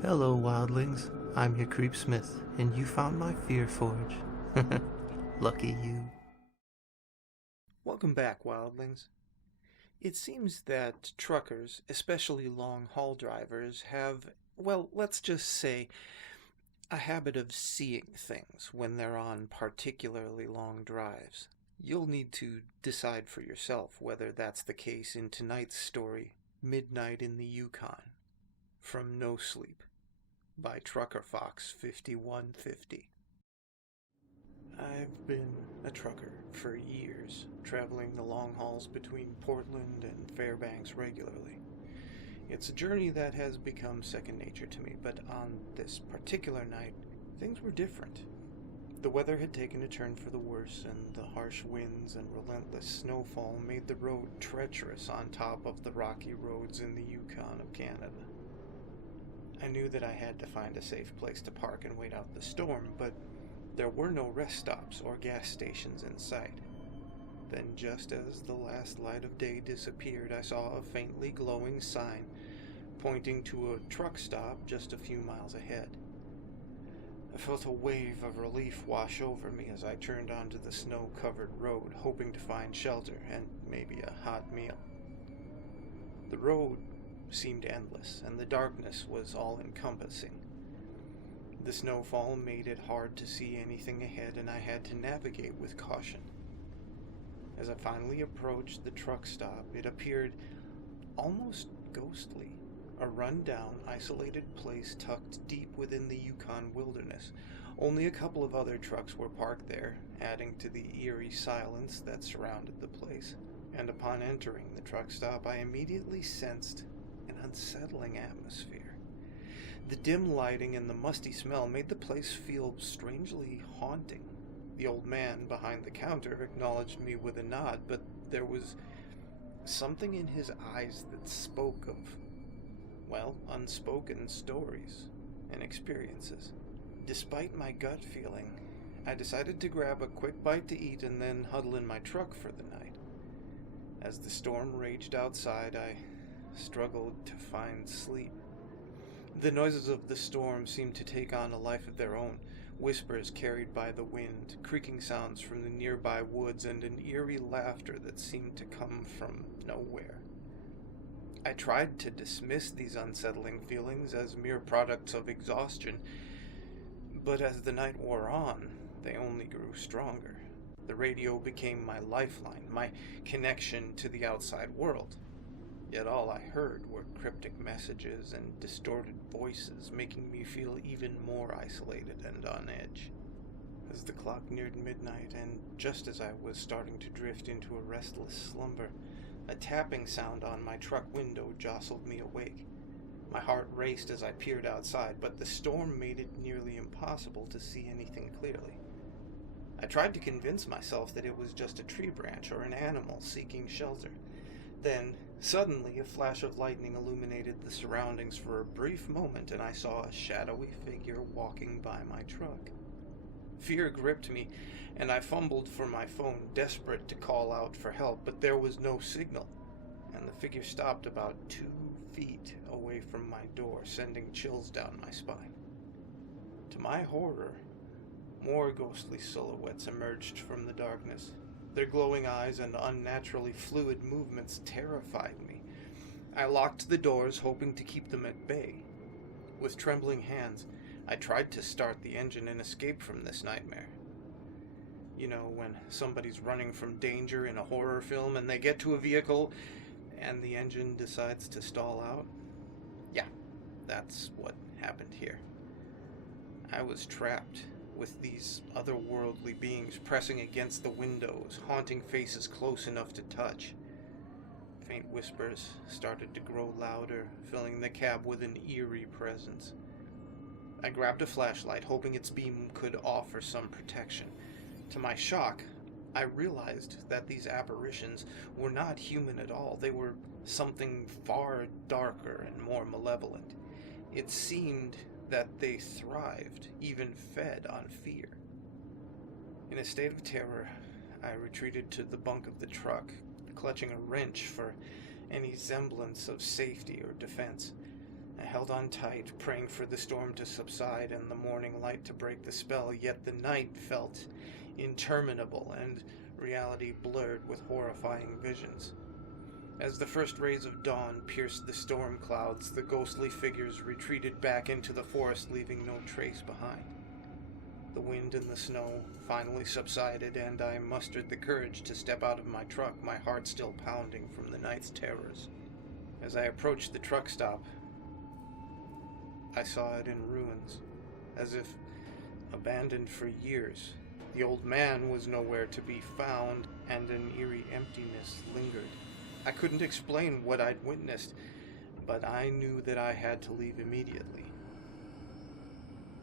Hello, wildlings. I'm your Creepsmith, and you found my Fear Forge. Lucky you. Welcome back, wildlings. It seems that truckers, especially long-haul drivers, have, well, let's just say, a habit of seeing things when they're on particularly long drives. You'll need to decide for yourself whether that's the case in tonight's story, Midnight in the Yukon, from No Sleep, by TruckerFox5150. I've been a trucker for years, traveling the long hauls between Portland and Fairbanks regularly. It's a journey that has become second nature to me, but on this particular night, things were different. The weather had taken a turn for the worse, and the harsh winds and relentless snowfall made the road treacherous on top of the rocky roads in the Yukon of Canada. I knew that I had to find a safe place to park and wait out the storm, but there were no rest stops or gas stations in sight. Then, just as the last light of day disappeared, I saw a faintly glowing sign pointing to a truck stop just a few miles ahead. I felt a wave of relief wash over me as I turned onto the snow-covered road, hoping to find shelter and maybe a hot meal. The road seemed endless, and the darkness was all-encompassing. The snowfall made it hard to see anything ahead, and I had to navigate with caution. As I finally approached the truck stop, it appeared almost ghostly, a run-down, isolated place tucked deep within the Yukon wilderness. Only a couple of other trucks were parked there, adding to the eerie silence that surrounded the place. And upon entering the truck stop, I immediately sensed an unsettling atmosphere. The dim lighting and the musty smell made the place feel strangely haunting. The old man behind the counter acknowledged me with a nod, but there was something in his eyes that spoke of, well, unspoken stories and experiences. Despite my gut feeling, I decided to grab a quick bite to eat and then huddle in my truck for the night. As the storm raged outside, I struggled to find sleep. The noises of the storm seemed to take on a life of their own, whispers carried by the wind, creaking sounds from the nearby woods, and an eerie laughter that seemed to come from nowhere. I tried to dismiss these unsettling feelings as mere products of exhaustion, but as the night wore on, they only grew stronger. The radio became my lifeline, my connection to the outside world. Yet all I heard were cryptic messages and distorted voices, making me feel even more isolated and on edge. As the clock neared midnight, and just as I was starting to drift into a restless slumber, a tapping sound on my truck window jostled me awake. My heart raced as I peered outside, but the storm made it nearly impossible to see anything clearly. I tried to convince myself that it was just a tree branch or an animal seeking shelter. Then, suddenly, a flash of lightning illuminated the surroundings for a brief moment, and I saw a shadowy figure walking by my truck. Fear gripped me, and I fumbled for my phone, desperate to call out for help, but there was no signal, and the figure stopped about 2 feet away from my door, sending chills down my spine. To my horror, more ghostly silhouettes emerged from the darkness. Their glowing eyes and unnaturally fluid movements terrified me. I locked the doors, hoping to keep them at bay. With trembling hands, I tried to start the engine and escape from this nightmare. You know, when somebody's running from danger in a horror film and they get to a vehicle and the engine decides to stall out? Yeah, that's what happened here. I was trapped with these otherworldly beings pressing against the windows, haunting faces close enough to touch. Faint whispers started to grow louder, filling the cab with an eerie presence. I grabbed a flashlight, hoping its beam could offer some protection. To my shock, I realized that these apparitions were not human at all. They were something far darker and more malevolent. It seemed that they thrived, even fed on fear. In a state of terror, I retreated to the bunk of the truck, clutching a wrench for any semblance of safety or defense. I held on tight, praying for the storm to subside and the morning light to break the spell, yet the night felt interminable and reality blurred with horrifying visions. As the first rays of dawn pierced the storm clouds, the ghostly figures retreated back into the forest, leaving no trace behind. The wind and the snow finally subsided, and I mustered the courage to step out of my truck, my heart still pounding from the night's terrors. As I approached the truck stop, I saw it in ruins, as if abandoned for years. The old man was nowhere to be found, and an eerie emptiness lingered. I couldn't explain what I'd witnessed, but I knew that I had to leave immediately.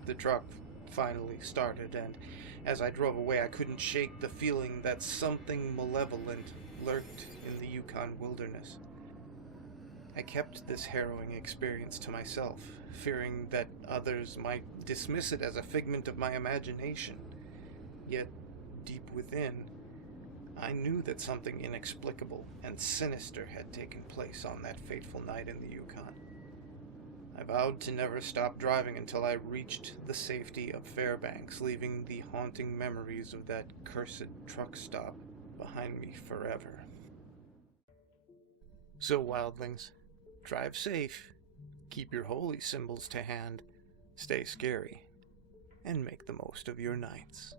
The truck finally started, and as I drove away, I couldn't shake the feeling that something malevolent lurked in the Yukon wilderness. I kept this harrowing experience to myself, fearing that others might dismiss it as a figment of my imagination. Yet, deep within, I knew that something inexplicable and sinister had taken place on that fateful night in the Yukon. I vowed to never stop driving until I reached the safety of Fairbanks, leaving the haunting memories of that cursed truck stop behind me forever. So, wildlings, drive safe, keep your holy symbols to hand, stay scary, and make the most of your nights.